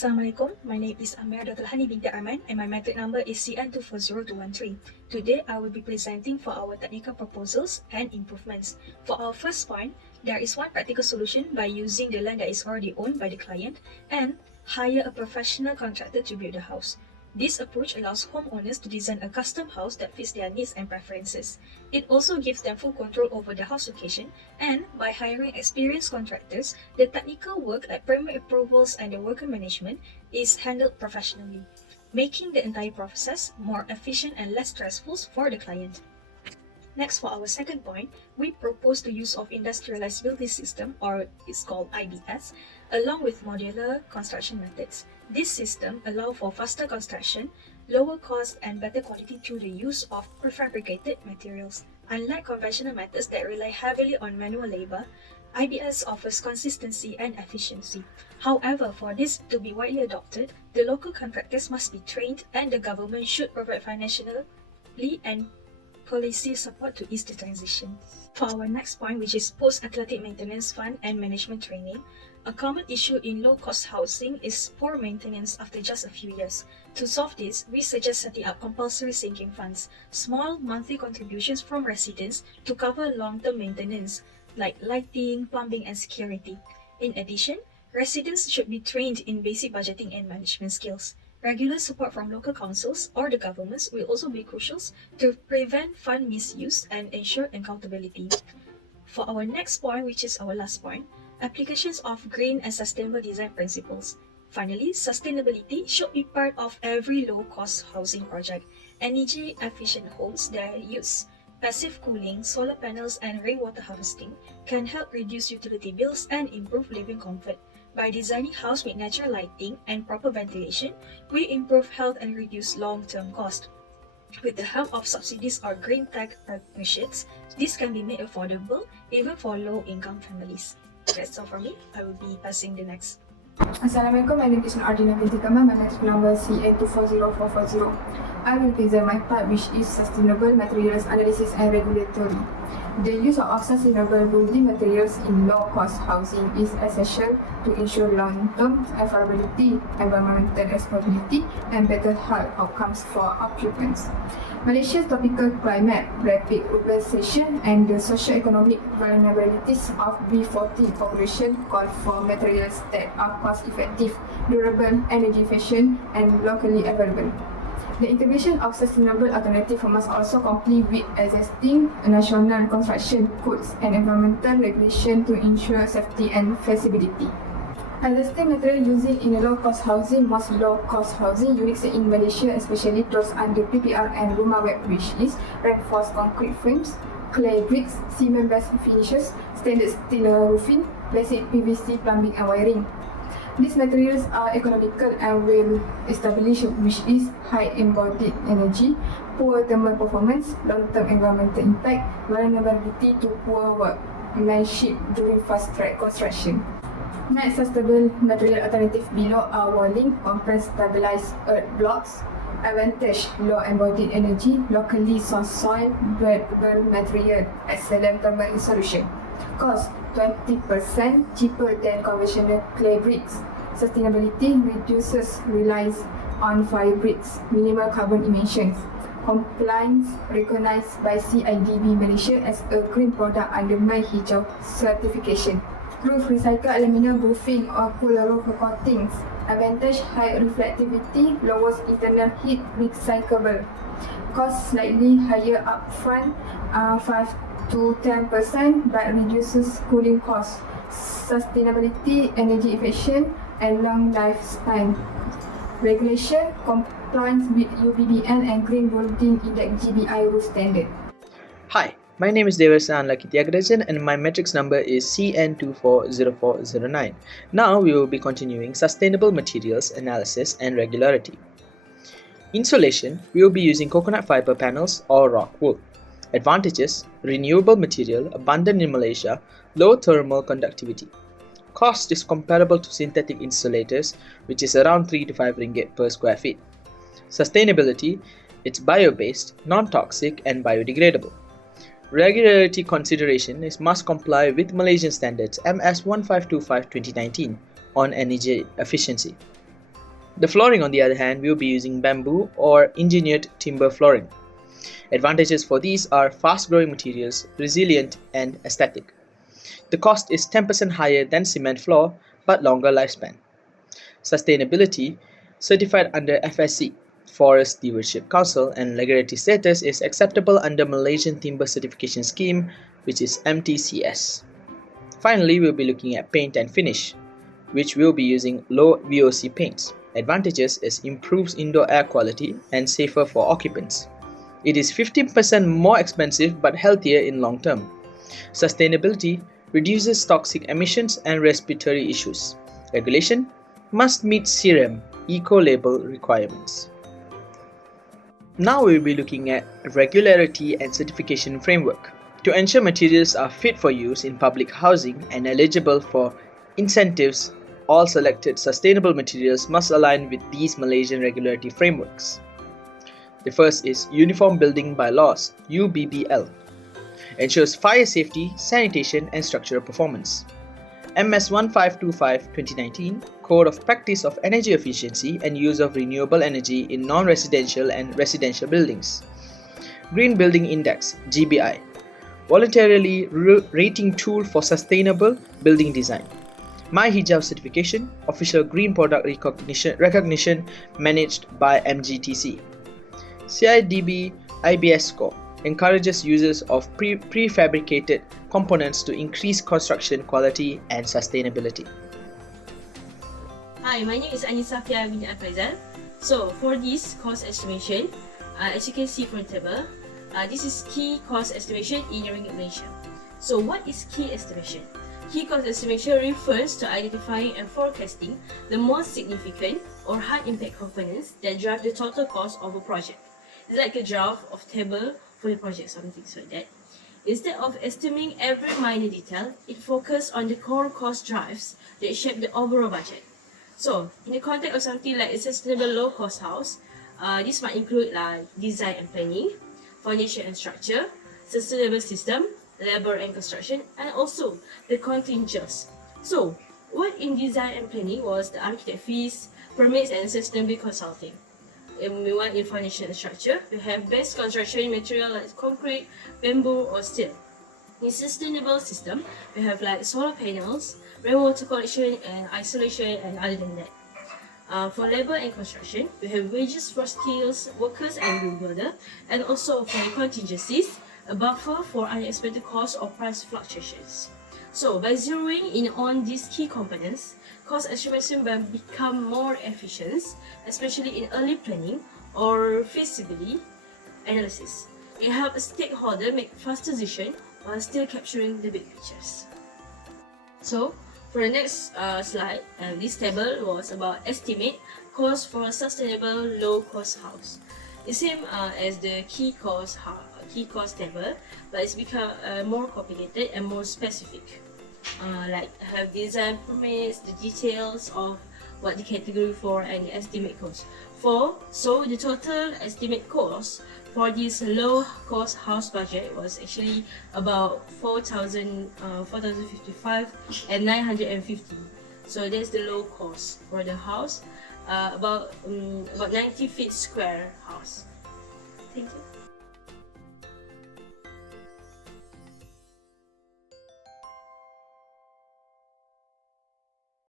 Assalamualaikum, my name is Amir Dr. Hani binti Arman and my metric number is CN240213. Today I will be presenting for our technical proposals and improvements. For our first point, there is one practical solution by using the land that is already owned by the client and hire a professional contractor to build the house. This approach allows homeowners to design a custom house that fits their needs and preferences. It also gives them full control over the house location, and by hiring experienced contractors, the technical work like permit approvals and the worker management is handled professionally, making the entire process more efficient and less stressful for the client. Next, for our second point, we propose the use of industrialized building system, or it's called IBS, along with modular construction methods. This system allows for faster construction, lower cost, and better quality through the use of prefabricated materials. Unlike conventional methods that rely heavily on manual labor, IBS offers consistency and efficiency. However, for this to be widely adopted, the local contractors must be trained and the government should provide financially and policy support to ease the transition. For our next point, which is post-athletic maintenance fund and management training, a common issue in low-cost housing is poor maintenance after just a few years. To solve this, we suggest setting up compulsory sinking funds, small monthly contributions from residents to cover long-term maintenance, like lighting, plumbing, and security. In addition, residents should be trained in basic budgeting and management skills. Regular support from local councils or the governments will also be crucial to prevent fund misuse and ensure accountability. For our next point, which is our last point, applications of green and sustainable design principles. Finally, sustainability should be part of every low-cost housing project. Energy-efficient homes that use passive cooling, solar panels, and rainwater harvesting can help reduce utility bills and improve living comfort. By designing house with natural lighting and proper ventilation, we improve health and reduce long-term cost. With the help of subsidies or green tech partnerships, this can be made affordable even for low-income families. That's all from me. I will be passing the next. Assalamualaikum, my name is Ardina binti Kamal, my metric number CA240440. I will present my part, which is sustainable materials analysis and regulatory. The use of sustainable building materials in low-cost housing is essential to ensure long-term affordability, environmental responsibility, and better health outcomes for occupants. Malaysia's tropical climate, rapid urbanization, and the socio-economic vulnerabilities of B40 population call for materials that are cost-effective, durable, energy-efficient, and locally available. The integration of sustainable alternatives must also comply with existing national construction codes and environmental regulation to ensure safety and feasibility. Existing material using in a low-cost housing, most low-cost housing units in Malaysia, especially those under PPR and Rumah Web, which is reinforced concrete frames, clay bricks, cement-based finishes, stainless steel roofing, basic PVC plumbing and wiring. These materials are economical and well established, which is high embodied energy, poor thermal performance, long-term environmental impact, vulnerability to poor workmanship during fast-track construction. Next sustainable material alternative below are walling, compressed stabilized earth blocks, advantage low embodied energy, locally sourced soil, biodegradable material, excellent thermal solution. Cost 20% cheaper than conventional clay bricks. Sustainability reduces reliance on fire bricks, minimal carbon emissions. Compliance recognized by CIDB Malaysia as a green product under My Hijau certification. Roof recycled aluminium roofing or cooler roof coatings. Advantage high reflectivity, lowers internal heat, recyclable. Cost slightly higher upfront, 5 to 10%, but reduces cooling costs. Sustainability, energy efficient, and long lifespan. Regulation, compliance with UPBN and Green Building Index GBI roof standard. Hi, my name is Devasan Lakitiagarajan and my matrix number is CN240409. Now we will be continuing sustainable materials analysis and regularity. Insulation, we will be using coconut fiber panels or rock wool. Advantages: renewable material, abundant in Malaysia, low thermal conductivity. Cost is comparable to synthetic insulators, which is around 3 to 5 ringgit per square feet. Sustainability, it's bio-based, non-toxic and biodegradable. Regularity consideration is must comply with Malaysian standards MS 1525-2019 on energy efficiency. The flooring, on the other hand, will be using bamboo or engineered timber flooring. Advantages for these are fast-growing materials, resilient, and aesthetic. The cost is 10% higher than cement floor, but longer lifespan. Sustainability, certified under FSC, Forest Stewardship Council, and legality status is acceptable under Malaysian Timber Certification Scheme, which is MTCS. Finally, we'll be looking at paint and finish, which will be using low VOC paints. Advantages is improves indoor air quality and safer for occupants. It is 15% more expensive but healthier in long term. Sustainability reduces toxic emissions and respiratory issues. Regulation must meet CRM eco-label requirements. Now we will be looking at regularity and certification framework. To ensure materials are fit for use in public housing and eligible for incentives, all selected sustainable materials must align with these Malaysian regulatory frameworks. The first is Uniform Building Bylaws (UBBL). Ensures fire safety, sanitation and structural performance. MS 1525/2019 Code of Practice of Energy Efficiency and Use of Renewable Energy in Non-Residential and Residential Buildings. Green Building Index (GBI). Voluntarily rating tool for sustainable building design. My Hijau certification, official green product recognition managed by MGTC. CIDB IBS score encourages users of prefabricated components to increase construction quality and sustainability. Hi, my name is Anissa Fia bin Faizal. So for this cost estimation, as you can see from the table, this is key cost estimation in Ringgit Malaysia. So what is key estimation? Key cost estimation refers to identifying and forecasting the most significant or high impact components that drive the total cost of a project. It's like a draft of table for the project, something like that. Instead of estimating every minor detail, it focuses on the core cost drives that shape the overall budget. So, in the context of something like a sustainable low-cost house, this might include design and planning, foundation and structure, sustainable system, labor and construction, and also the contingents. So, what in design and planning was the architect fees, permits and sustainability consulting. And we want in foundation and structure, we have base construction material like concrete, bamboo or steel. In sustainable system, we have like solar panels, rainwater collection and isolation and other than that. For labor and construction, we have wages for skills, workers and room builder, and also for contingencies, a buffer for unexpected costs or price fluctuations. So by zeroing in on these key components, cost estimation will become more efficient, especially in early planning or feasibility analysis. It helps a stakeholder make faster decisions while still capturing the big pictures. So for the next slide, this table was about estimate cost for a sustainable low-cost house. The same as the key cost table, but it's become more complicated and more specific. Like have design permits, the details of what the category for and the estimate cost for. So the total estimate cost for this low cost house budget was actually about 4,055 and 950. So that's the low cost for the house, about 90 feet square house. Thank you.